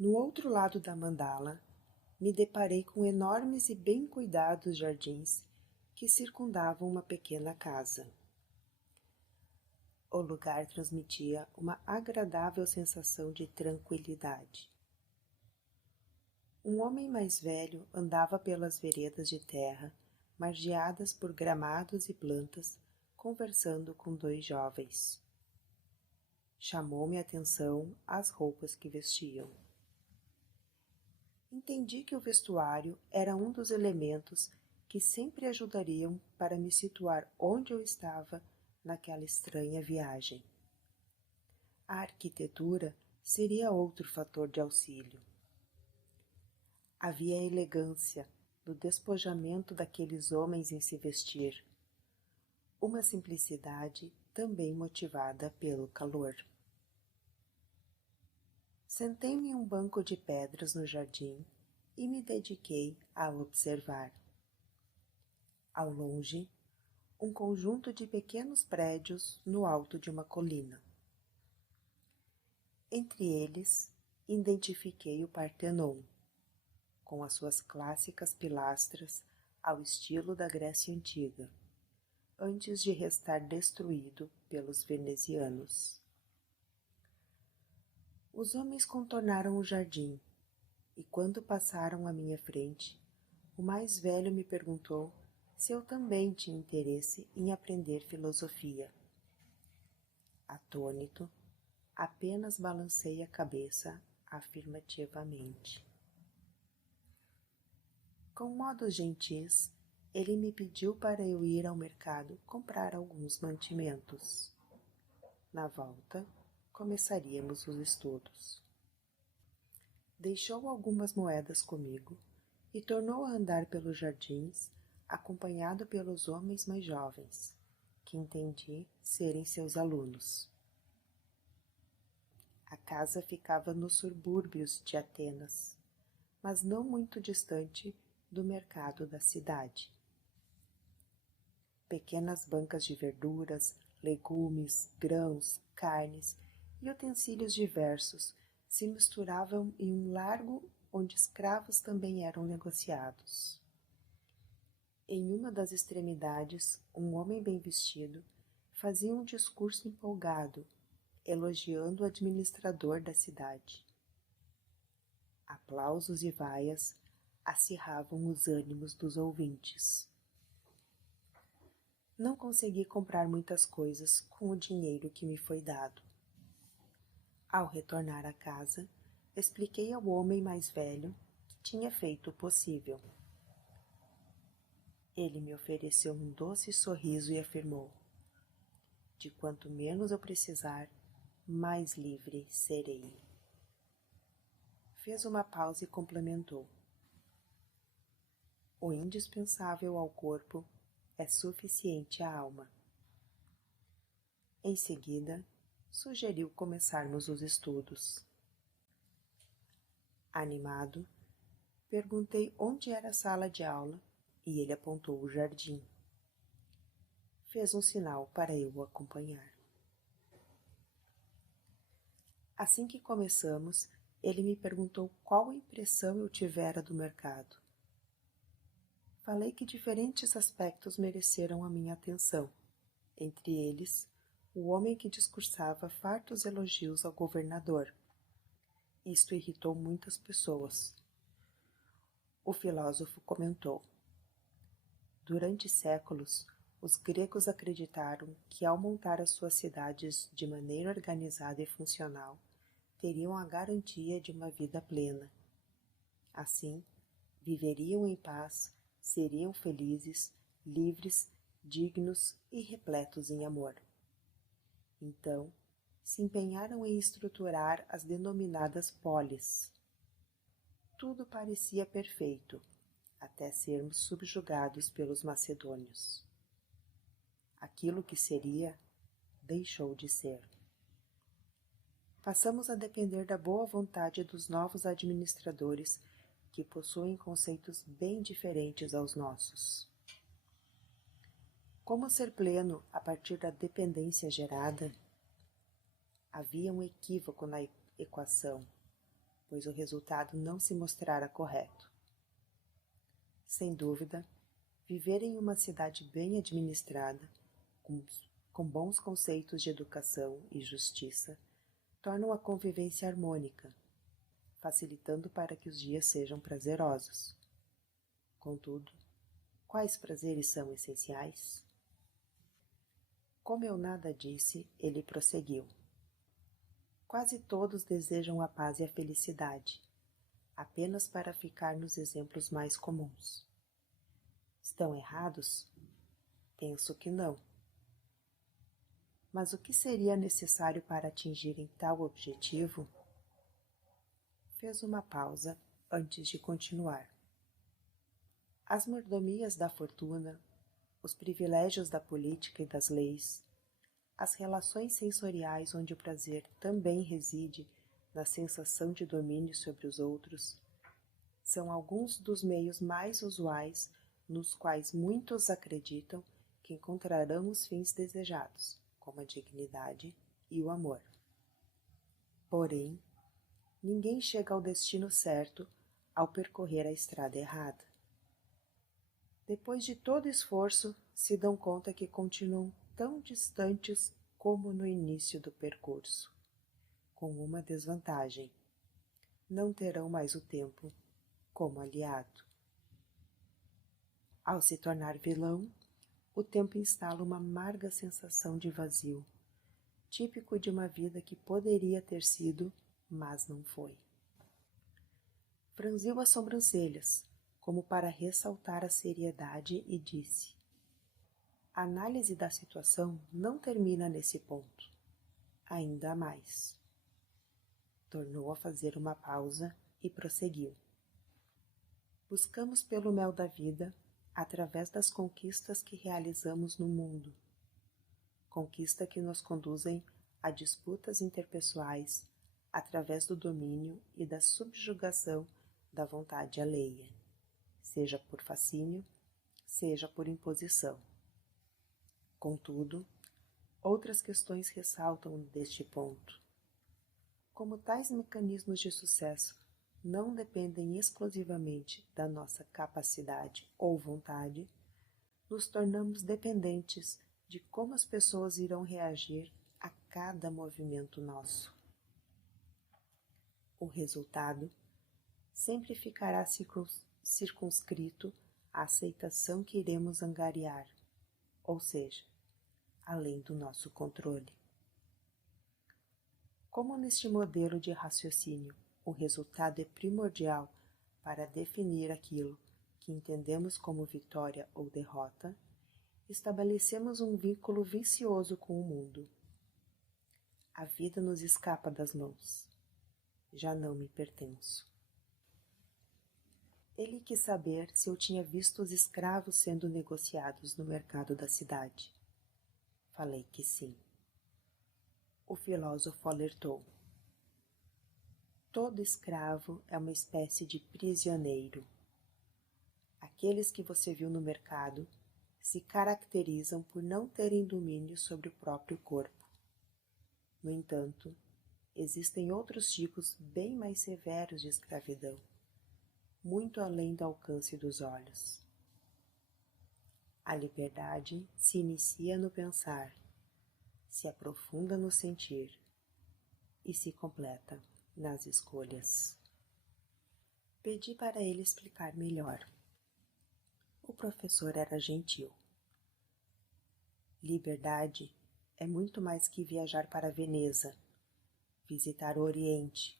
No outro lado da mandala, me deparei com enormes e bem cuidados jardins que circundavam uma pequena casa. O lugar transmitia uma agradável sensação de tranquilidade. Um homem mais velho andava pelas veredas de terra, margeadas por gramados e plantas, conversando com dois jovens. Chamou-me a atenção as roupas que vestiam. Entendi que o vestuário era um dos elementos que sempre ajudariam para me situar onde eu estava naquela estranha viagem. A arquitetura seria outro fator de auxílio. Havia a elegância do despojamento daqueles homens em se vestir, uma simplicidade também motivada pelo calor. Sentei-me em um banco de pedras no jardim e me dediquei a observar. Ao longe, um conjunto de pequenos prédios no alto de uma colina. Entre eles, identifiquei o Partenon, com as suas clássicas pilastras ao estilo da Grécia Antiga, antes de restar destruído pelos venezianos. Os homens contornaram o jardim, e quando passaram à minha frente, o mais velho me perguntou se eu também tinha interesse em aprender filosofia. Atônito, apenas balancei a cabeça afirmativamente. Com modos gentis, ele me pediu para eu ir ao mercado comprar alguns mantimentos. Na volta, começaríamos os estudos. Deixou algumas moedas comigo e tornou a andar pelos jardins, acompanhado pelos homens mais jovens, que entendi serem seus alunos. A casa ficava nos subúrbios de Atenas, mas não muito distante do mercado da cidade. Pequenas bancas de verduras, legumes, grãos, carnes e utensílios diversos se misturavam em um largo onde escravos também eram negociados. Em uma das extremidades, um homem bem vestido fazia um discurso empolgado, elogiando o administrador da cidade. Aplausos e vaias acirravam os ânimos dos ouvintes. Não consegui comprar muitas coisas com o dinheiro que me foi dado. Ao retornar à casa, expliquei ao homem mais velho que tinha feito o possível. Ele me ofereceu um doce sorriso e afirmou: de quanto menos eu precisar, mais livre serei. Fez uma pausa e complementou: o indispensável ao corpo é suficiente à alma. Em seguida, sugeriu começarmos os estudos. Animado, perguntei onde era a sala de aula e ele apontou o jardim. Fez um sinal para eu o acompanhar. Assim que começamos, ele me perguntou qual impressão eu tivera do mercado. Falei que diferentes aspectos mereceram a minha atenção, entre eles, o homem que discursava fartos elogios ao governador. Isto irritou muitas pessoas. O filósofo comentou: durante séculos, os gregos acreditaram que ao montar as suas cidades de maneira organizada e funcional, teriam a garantia de uma vida plena. Assim, viveriam em paz, seriam felizes, livres, dignos e repletos em amor. Então, se empenharam em estruturar as denominadas polis. Tudo parecia perfeito, até sermos subjugados pelos macedônios. Aquilo que seria, deixou de ser. Passamos a depender da boa vontade dos novos administradores, que possuem conceitos bem diferentes aos nossos. Como ser pleno a partir da dependência gerada? Havia um equívoco na equação. pois o resultado não se mostrara correto. Sem dúvida, viver em uma cidade bem administrada, com bons conceitos de educação e justiça, tornam a convivência harmônica, facilitando para que os dias sejam prazerosos. Contudo, quais prazeres são essenciais? Como eu nada disse, ele prosseguiu. Quase todos desejam a paz e a felicidade, apenas para ficar nos exemplos mais comuns. Estão errados? Penso que não. Mas o que seria necessário para atingirem tal objetivo? Fez uma pausa antes de continuar. As mordomias da fortuna, os privilégios da política e das leis, as relações sensoriais onde o prazer também reside na sensação de domínio sobre os outros, são alguns dos meios mais usuais nos quais muitos acreditam que encontrarão os fins desejados, como a dignidade e o amor. Porém, ninguém chega ao destino certo ao percorrer a estrada errada. Depois de todo esforço, se dão conta que continuam tão distantes como no início do percurso, com uma desvantagem: não terão mais o tempo como aliado. Ao se tornar vilão, o tempo instala uma amarga sensação de vazio, típico de uma vida que poderia ter sido, mas não foi. Franziu as sobrancelhas, como para ressaltar a seriedade, e disse: a análise da situação não termina nesse ponto. Ainda há mais. Tornou a fazer uma pausa e prosseguiu. Buscamos pelo mel da vida através das conquistas que realizamos no mundo. Conquista que nos conduzem a disputas interpessoais através do domínio e da subjugação da vontade alheia, seja por fascínio, seja por imposição. Contudo, outras questões ressaltam deste ponto. Como tais mecanismos de sucesso não dependem exclusivamente da nossa capacidade ou vontade, nos tornamos dependentes de como as pessoas irão reagir a cada movimento nosso. O resultado sempre ficará circunscrito à aceitação que iremos angariar, ou seja, além do nosso controle. Como neste modelo de raciocínio o resultado é primordial para definir aquilo que entendemos como vitória ou derrota, estabelecemos um vínculo vicioso com o mundo. A vida nos escapa das mãos. Já não me pertenço. Ele quis saber se eu tinha visto os escravos sendo negociados no mercado da cidade. Falei que sim. O filósofo alertou. Todo escravo é uma espécie de prisioneiro. Aqueles que você viu no mercado se caracterizam por não terem domínio sobre o próprio corpo. No entanto, existem outros tipos bem mais severos de escravidão, muito além do alcance dos olhos. A liberdade se inicia no pensar, se aprofunda no sentir e se completa nas escolhas. Pedi para ele explicar melhor. O professor era gentil. Liberdade é muito mais que viajar para Veneza, visitar o Oriente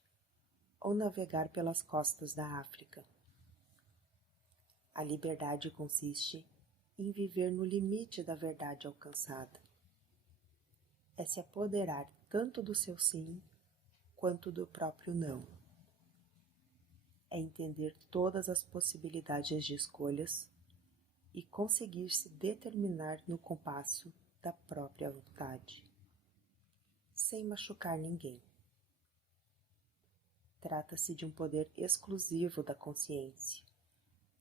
ou navegar pelas costas da África. A liberdade consiste em viver no limite da verdade alcançada. É se apoderar tanto do seu sim quanto do próprio não. É entender todas as possibilidades de escolhas e conseguir se determinar no compasso da própria vontade, sem machucar ninguém. Trata-se de um poder exclusivo da consciência,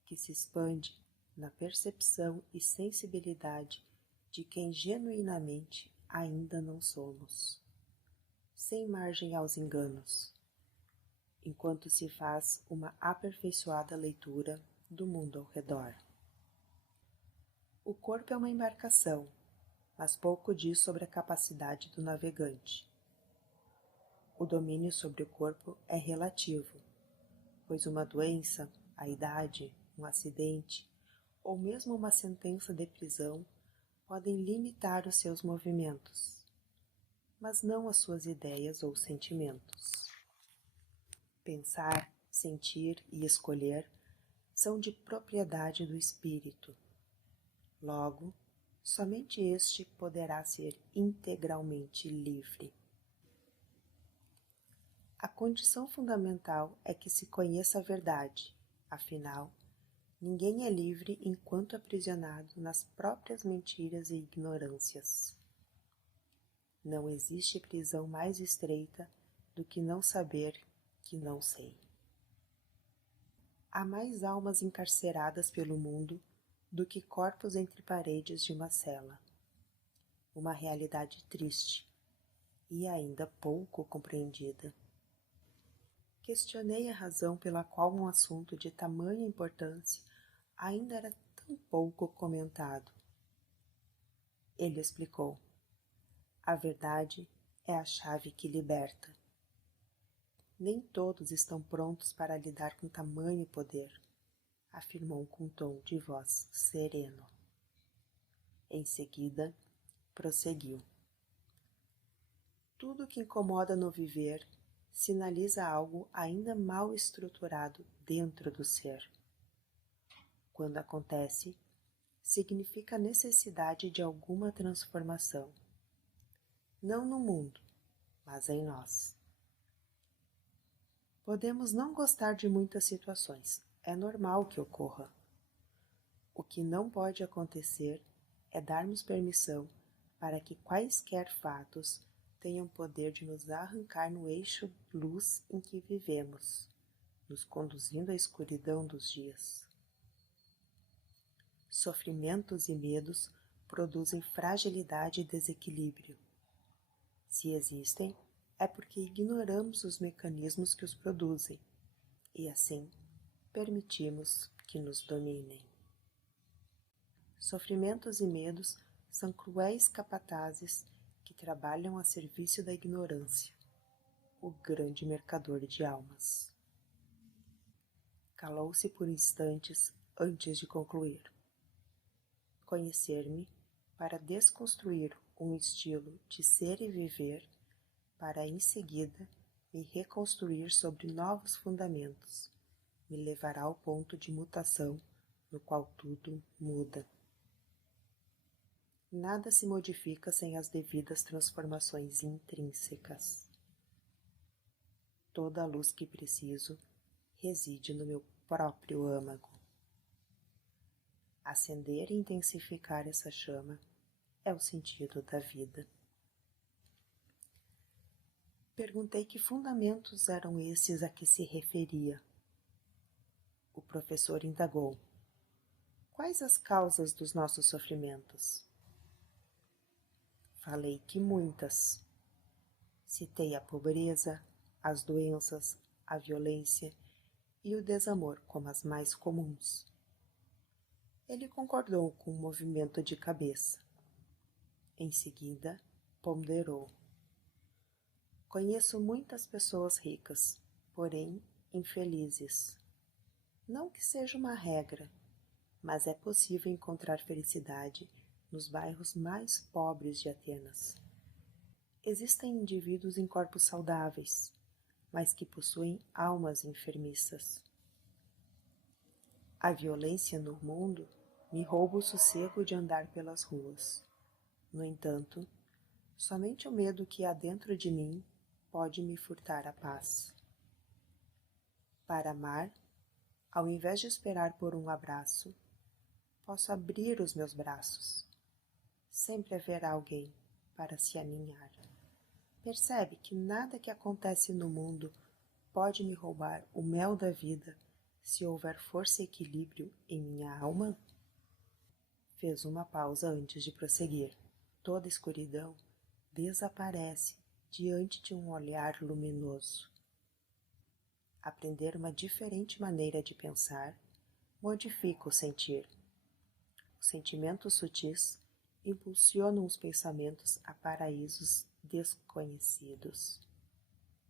que se expande na percepção e sensibilidade de quem genuinamente ainda não somos, sem margem aos enganos, enquanto se faz uma aperfeiçoada leitura do mundo ao redor. O corpo é uma embarcação, mas pouco diz sobre a capacidade do navegante. O domínio sobre o corpo é relativo, pois uma doença, a idade, um acidente ou mesmo uma sentença de prisão podem limitar os seus movimentos, mas não as suas ideias ou sentimentos. Pensar, sentir e escolher são de propriedade do espírito. Logo, somente este poderá ser integralmente livre. A condição fundamental é que se conheça a verdade, afinal, ninguém é livre enquanto aprisionado nas próprias mentiras e ignorâncias. Não existe prisão mais estreita do que não saber que não sei. Há mais almas encarceradas pelo mundo do que corpos entre paredes de uma cela. Uma realidade triste e ainda pouco compreendida. Questionei a razão pela qual um assunto de tamanha importância ainda era tão pouco comentado. Ele explicou: a verdade é a chave que liberta. Nem todos estão prontos para lidar com tamanho poder, afirmou com um tom de voz sereno. Em seguida, prosseguiu. Tudo que incomoda no viver sinaliza algo ainda mal estruturado dentro do ser. Quando acontece, significa a necessidade de alguma transformação. Não no mundo, mas em nós. Podemos não gostar de muitas situações, é normal que ocorra. O que não pode acontecer é darmos permissão para que quaisquer fatos tenham poder de nos arrancar no eixo luz em que vivemos, nos conduzindo à escuridão dos dias. Sofrimentos e medos produzem fragilidade e desequilíbrio. Se existem, é porque ignoramos os mecanismos que os produzem e, assim, permitimos que nos dominem. Sofrimentos e medos são cruéis capatazes que trabalham a serviço da ignorância, o grande mercador de almas. Calou-se por instantes antes de concluir. Conhecer-me para desconstruir um estilo de ser e viver, para em seguida me reconstruir sobre novos fundamentos, me levará ao ponto de mutação no qual tudo muda. Nada se modifica sem as devidas transformações intrínsecas. Toda a luz que preciso reside no meu próprio âmago. Acender e intensificar essa chama é o sentido da vida. Perguntei que fundamentos eram esses a que se referia. O professor indagou: quais as causas dos nossos sofrimentos? Falei que muitas. Citei a pobreza, as doenças, a violência e o desamor como as mais comuns. Ele concordou com um movimento de cabeça. Em seguida, ponderou. Conheço muitas pessoas ricas, porém infelizes. Não que seja uma regra, mas é possível encontrar felicidade nos bairros mais pobres de Atenas. Existem indivíduos em corpos saudáveis, mas que possuem almas enfermiças. A violência no mundo me rouba o sossego de andar pelas ruas. No entanto, somente o medo que há dentro de mim pode me furtar a paz. Para amar, ao invés de esperar por um abraço, posso abrir os meus braços. Sempre haverá alguém para se aninhar. Percebe que nada que acontece no mundo pode me roubar o mel da vida se houver força e equilíbrio em minha alma? Fez uma pausa antes de prosseguir. Toda escuridão desaparece diante de um olhar luminoso. aprender uma diferente maneira de pensar modifica o sentir. Os sentimentos sutis impulsionam os pensamentos a paraísos desconhecidos.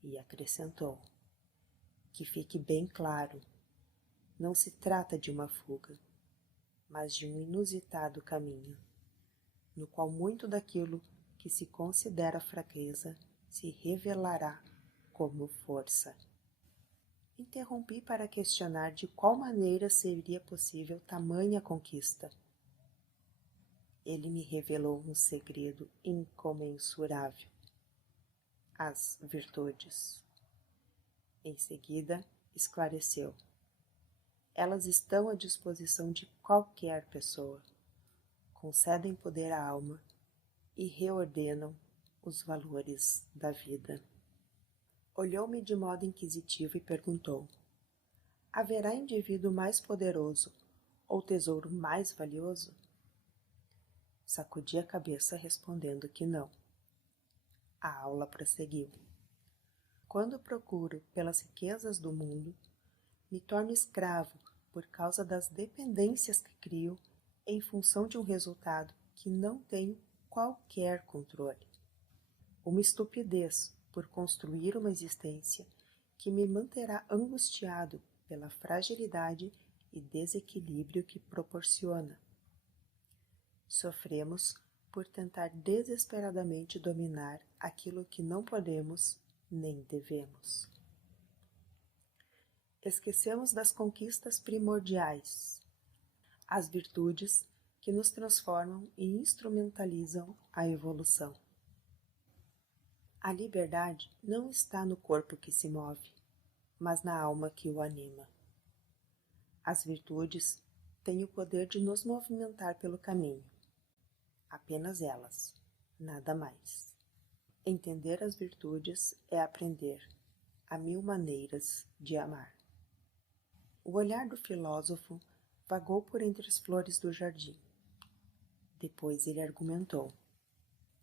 E acrescentou: que fique bem claro, não se trata de uma fuga, mas de um inusitado caminho, no qual muito daquilo que se considera fraqueza se revelará como força. Interrompi para questionar de qual maneira seria possível tamanha conquista. Ele me revelou um segredo incomensurável: as virtudes. Em seguida, esclareceu: elas estão à disposição de qualquer pessoa, concedem poder à alma e reordenam os valores da vida. Olhou-me de modo inquisitivo e perguntou: haverá indivíduo mais poderoso ou tesouro mais valioso? Sacudi a cabeça respondendo que não. A aula prosseguiu. Quando procuro pelas riquezas do mundo, me torno escravo por causa das dependências que crio em função de um resultado que não tenho qualquer controle. Uma estupidez por construir uma existência que me manterá angustiado pela fragilidade e desequilíbrio que proporciona. Sofremos por tentar desesperadamente dominar aquilo que não podemos nem devemos. Esquecemos das conquistas primordiais, as virtudes que nos transformam e instrumentalizam a evolução. A liberdade não está no corpo que se move, mas na alma que o anima. As virtudes têm o poder de nos movimentar pelo caminho. Apenas elas, nada mais. Entender as virtudes é aprender a 1000 maneiras de amar. O olhar do filósofo vagou por entre as flores do jardim. Depois ele argumentou: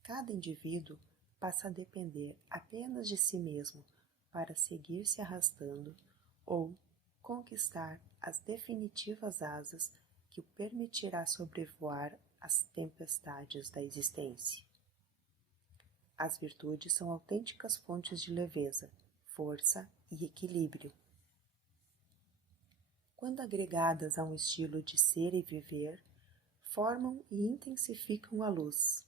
cada indivíduo passa a depender apenas de si mesmo para seguir se arrastando ou conquistar as definitivas asas que o permitirá sobrevoar as tempestades da existência. As virtudes são autênticas fontes de leveza, força e equilíbrio. Quando agregadas a um estilo de ser e viver, formam e intensificam a luz,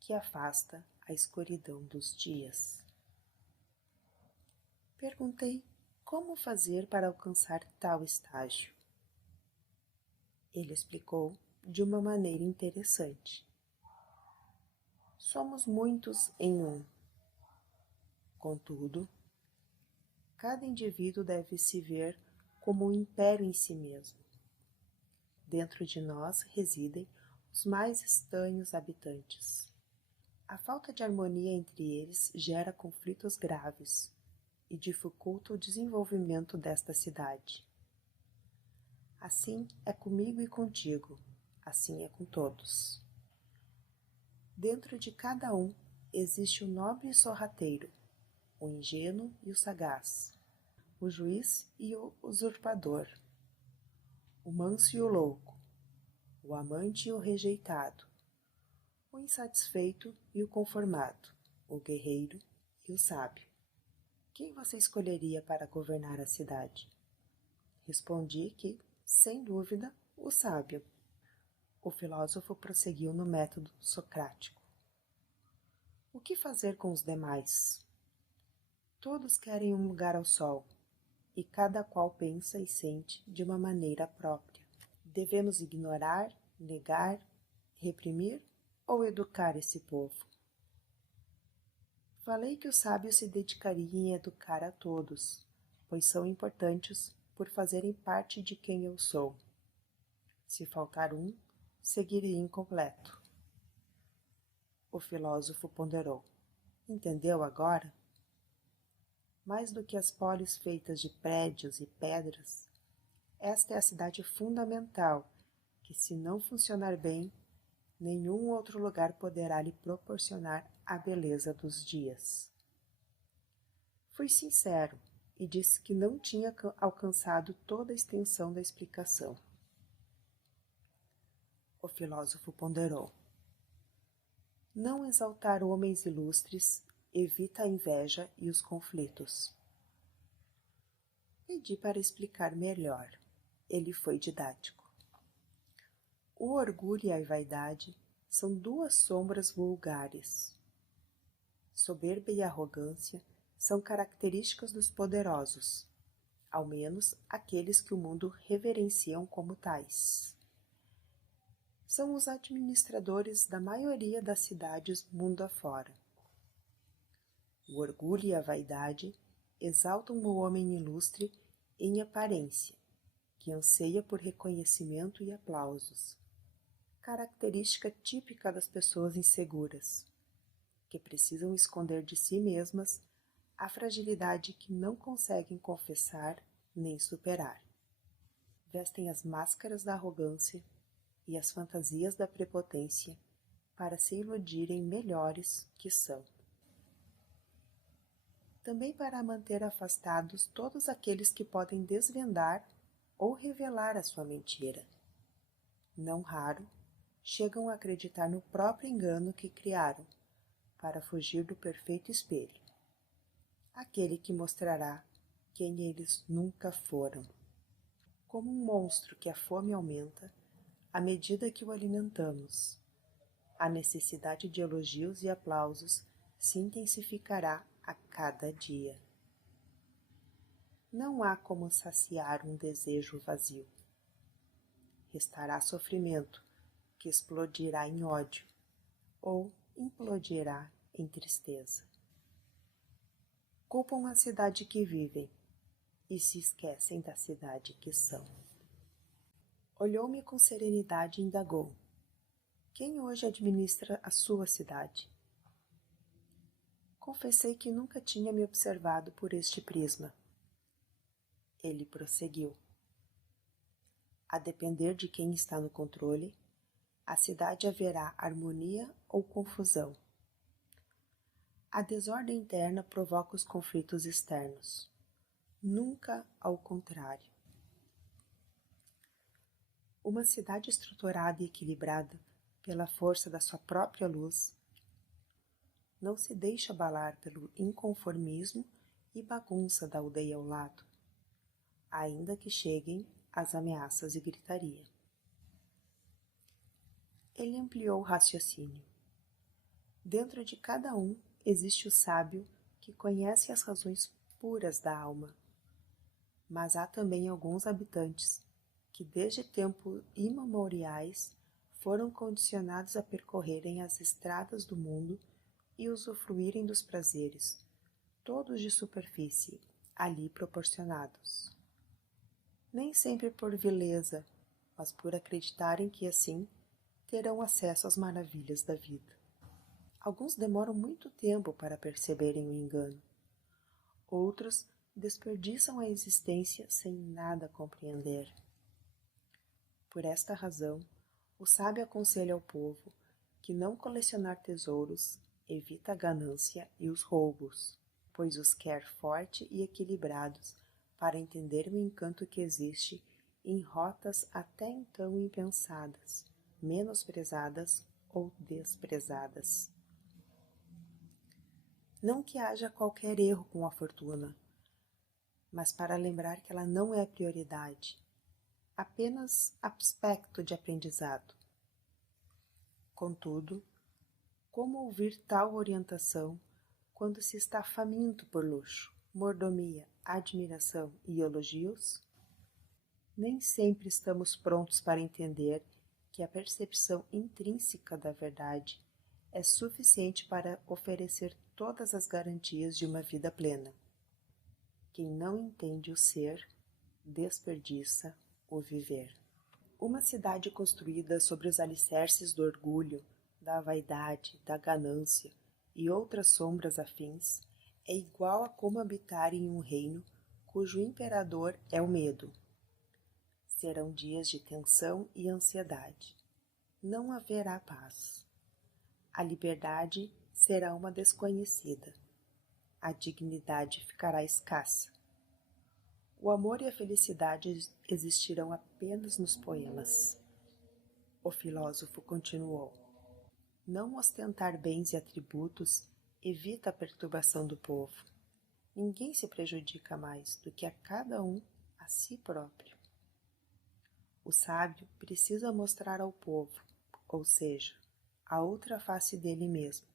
que afasta a escuridão dos dias. Perguntei como fazer para alcançar tal estágio. Ele explicou de uma maneira interessante. Somos muitos em um. Contudo, cada indivíduo deve se ver como um império em si mesmo. Dentro de nós residem os mais estranhos habitantes. A falta de harmonia entre eles gera conflitos graves e dificulta o desenvolvimento desta cidade. Assim é comigo e contigo, assim é com todos. Dentro de cada um existe o nobre e sorrateiro, o ingênuo e o sagaz, o juiz e o usurpador, o manso e o louco, o amante e o rejeitado, o insatisfeito e o conformado, o guerreiro e o sábio. Quem você escolheria para governar a cidade? Respondi que, sem dúvida, o sábio. O filósofo prosseguiu no método socrático. O que fazer com os demais? Todos querem um lugar ao sol, e cada qual pensa e sente de uma maneira própria. Devemos ignorar, negar, reprimir ou educar esse povo? Falei que o sábio se dedicaria em educar a todos, pois são importantes por fazerem parte de quem eu sou. Se faltar um, seguiria incompleto. O filósofo ponderou. Entendeu agora? Mais do que as polis feitas de prédios e pedras, esta é a cidade fundamental que, se não funcionar bem, nenhum outro lugar poderá lhe proporcionar a beleza dos dias. Fui sincero, e disse que não tinha alcançado toda a extensão da explicação. O filósofo ponderou. Não exaltar homens ilustres evita a inveja e os conflitos. Pedi para explicar melhor. Ele foi didático. O orgulho e a vaidade são duas sombras vulgares. Soberba e arrogância são características dos poderosos, ao menos aqueles que o mundo reverenciam como tais. São os administradores da maioria das cidades mundo afora. O orgulho e a vaidade exaltam o homem ilustre em aparência, que anseia por reconhecimento e aplausos, característica típica das pessoas inseguras, que precisam esconder de si mesmas a fragilidade que não conseguem confessar nem superar. Vestem as máscaras da arrogância e as fantasias da prepotência para se iludirem melhores que são. Também para manter afastados todos aqueles que podem desvendar ou revelar a sua mentira. Não raro, chegam a acreditar no próprio engano que criaram, para fugir do perfeito espelho, aquele que mostrará quem eles nunca foram. Como um monstro que a fome aumenta à medida que o alimentamos, a necessidade de elogios e aplausos se intensificará a cada dia. Não há como saciar um desejo vazio. Restará sofrimento que explodirá em ódio ou implodirá em tristeza. Culpam a cidade que vivem e se esquecem da cidade que são. Olhou-me com serenidade e indagou: quem hoje administra a sua cidade? Confessei que nunca tinha me observado por este prisma. Ele prosseguiu: a depender de quem está no controle, a cidade haverá harmonia ou confusão. A desordem interna provoca os conflitos externos, nunca ao contrário. Uma cidade estruturada e equilibrada pela força da sua própria luz não se deixa abalar pelo inconformismo e bagunça da aldeia ao lado, ainda que cheguem as ameaças e gritaria. Ele ampliou o raciocínio. Dentro de cada um existe o sábio que conhece as razões puras da alma. Mas há também alguns habitantes que desde tempos imemoriais foram condicionados a percorrerem as estradas do mundo e usufruírem dos prazeres, todos de superfície, ali proporcionados. Nem sempre por vileza, mas por acreditarem que assim terão acesso às maravilhas da vida. Alguns demoram muito tempo para perceberem o engano. Outros desperdiçam a existência sem nada compreender. Por esta razão, o sábio aconselha ao povo que não colecionar tesouros evita a ganância e os roubos, pois os quer forte e equilibrados para entender o encanto que existe em rotas até então impensadas, menosprezadas ou desprezadas. Não que haja qualquer erro com a fortuna, mas para lembrar que ela não é prioridade, apenas aspecto de aprendizado. Contudo, como ouvir tal orientação quando se está faminto por luxo, mordomia, admiração e elogios? Nem sempre estamos prontos para entender que a percepção intrínseca da verdade é suficiente para oferecer todas as garantias de uma vida plena. Quem não entende o ser, desperdiça o viver. Uma cidade construída sobre os alicerces do orgulho, da vaidade, da ganância e outras sombras afins é igual a como habitar em um reino cujo imperador é o medo. Serão dias de tensão e ansiedade. Não haverá paz. A liberdade será uma desconhecida. A dignidade ficará escassa. O amor e a felicidade existirão apenas nos poemas. O filósofo continuou. Não ostentar bens e atributos evita a perturbação do povo. Ninguém se prejudica mais do que a cada um a si próprio. O sábio precisa mostrar ao povo, ou seja, a outra face dele mesmo,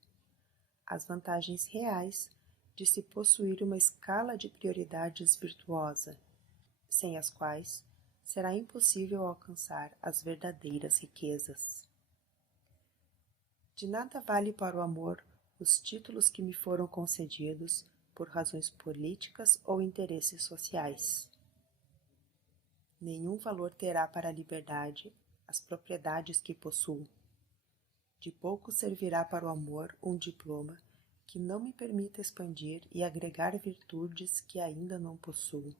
as vantagens reais de se possuir uma escala de prioridades virtuosa, sem as quais será impossível alcançar as verdadeiras riquezas. De nada vale para o amor os títulos que me foram concedidos por razões políticas ou interesses sociais. Nenhum valor terá para a liberdade as propriedades que possuo. De pouco servirá para o amor um diploma que não me permita expandir e agregar virtudes que ainda não possuo.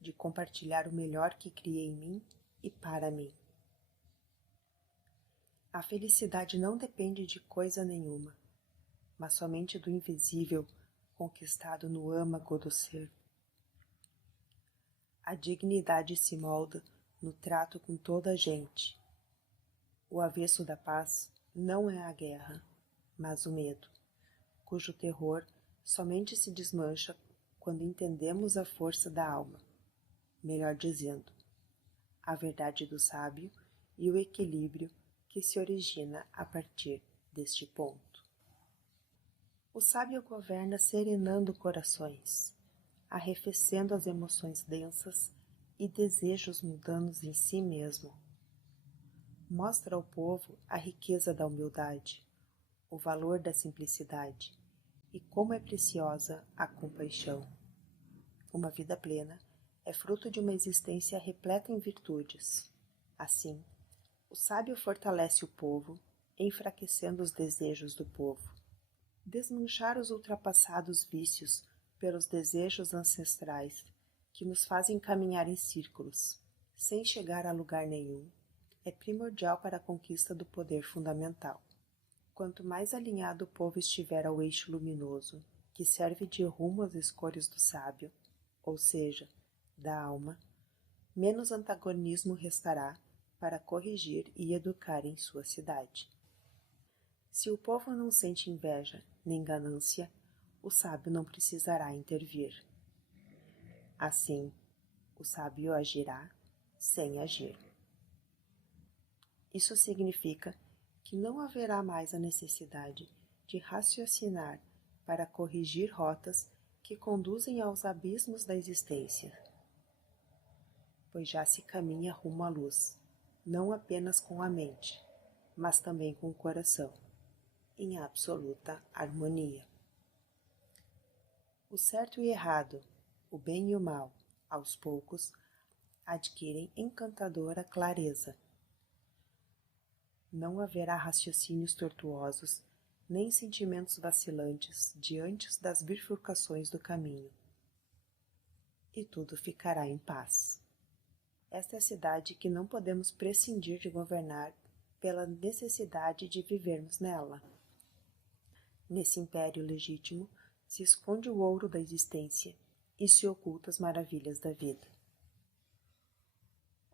De compartilhar o melhor que criei em mim e para mim. A felicidade não depende de coisa nenhuma, mas somente do invisível conquistado no âmago do ser. A dignidade se molda no trato com toda a gente. O avesso da paz não é a guerra, mas o medo, cujo terror somente se desmancha quando entendemos a força da alma, melhor dizendo, a verdade do sábio e o equilíbrio que se origina a partir deste ponto. O sábio governa serenando corações, arrefecendo as emoções densas e desejos mundanos em si mesmo. Mostra ao povo a riqueza da humildade, o valor da simplicidade e como é preciosa a compaixão. Uma vida plena é fruto de uma existência repleta em virtudes. Assim, o sábio fortalece o povo, enfraquecendo os desejos do povo. Desmanchar os ultrapassados vícios pelos desejos ancestrais que nos fazem caminhar em círculos, sem chegar a lugar nenhum, é primordial para a conquista do poder fundamental. Quanto mais alinhado o povo estiver ao eixo luminoso, que serve de rumo às escolhas do sábio, ou seja, da alma, menos antagonismo restará para corrigir e educar em sua cidade. Se o povo não sente inveja nem ganância, o sábio não precisará intervir. Assim, o sábio agirá sem agir. Isso significa que não haverá mais a necessidade de raciocinar para corrigir rotas que conduzem aos abismos da existência, pois já se caminha rumo à luz, não apenas com a mente, mas também com o coração, em absoluta harmonia. O certo e errado, o bem e o mal, aos poucos, adquirem encantadora clareza. Não haverá raciocínios tortuosos, nem sentimentos vacilantes diante das bifurcações do caminho. E tudo ficará em paz. Esta é a cidade que não podemos prescindir de governar pela necessidade de vivermos nela. Nesse império legítimo se esconde o ouro da existência e se oculta as maravilhas da vida.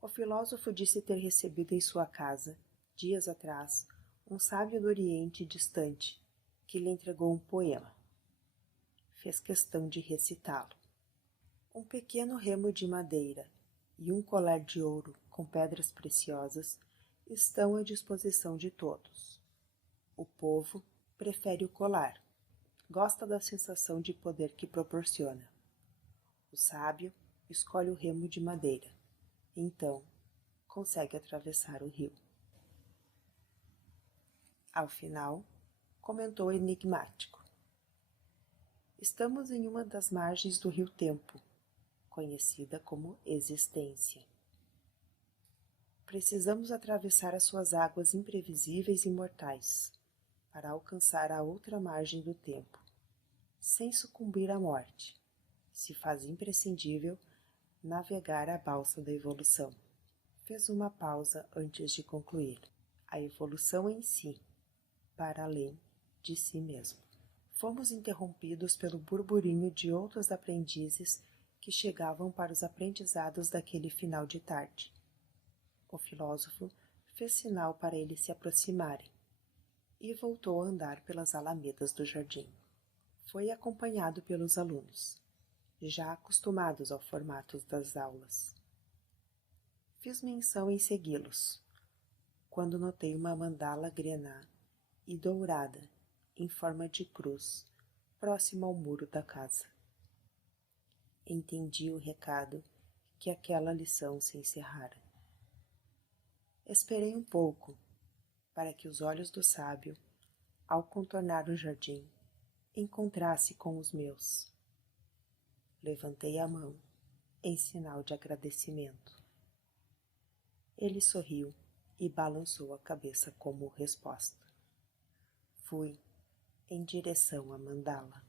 O filósofo disse ter recebido em sua casa, dias atrás, um sábio do Oriente distante, que lhe entregou um poema. Fez questão de recitá-lo. Um pequeno remo de madeira e um colar de ouro com pedras preciosas estão à disposição de todos. O povo prefere o colar, gosta da sensação de poder que proporciona. O sábio escolhe o remo de madeira, então consegue atravessar o rio. Ao final, comentou enigmático: estamos em uma das margens do rio Tempo, conhecida como existência. Precisamos atravessar as suas águas imprevisíveis e mortais para alcançar a outra margem do tempo, sem sucumbir à morte. Se faz imprescindível navegar a balsa da evolução. Fez uma pausa antes de concluir. A evolução em si, para além de si mesmo. Fomos interrompidos pelo burburinho de outros aprendizes que chegavam para os aprendizados daquele final de tarde. O filósofo fez sinal para eles se aproximarem e voltou a andar pelas alamedas do jardim. Foi acompanhado pelos alunos, já acostumados ao formato das aulas. Fiz menção em segui-los, quando notei uma mandala grená e dourada, em forma de cruz, próximo ao muro da casa. Entendi o recado que aquela lição se encerrara. Esperei um pouco, para que os olhos do sábio, ao contornar o jardim, encontrasse com os meus. Levantei a mão, em sinal de agradecimento. Ele sorriu e balançou a cabeça como resposta. Fui em direção à mandala.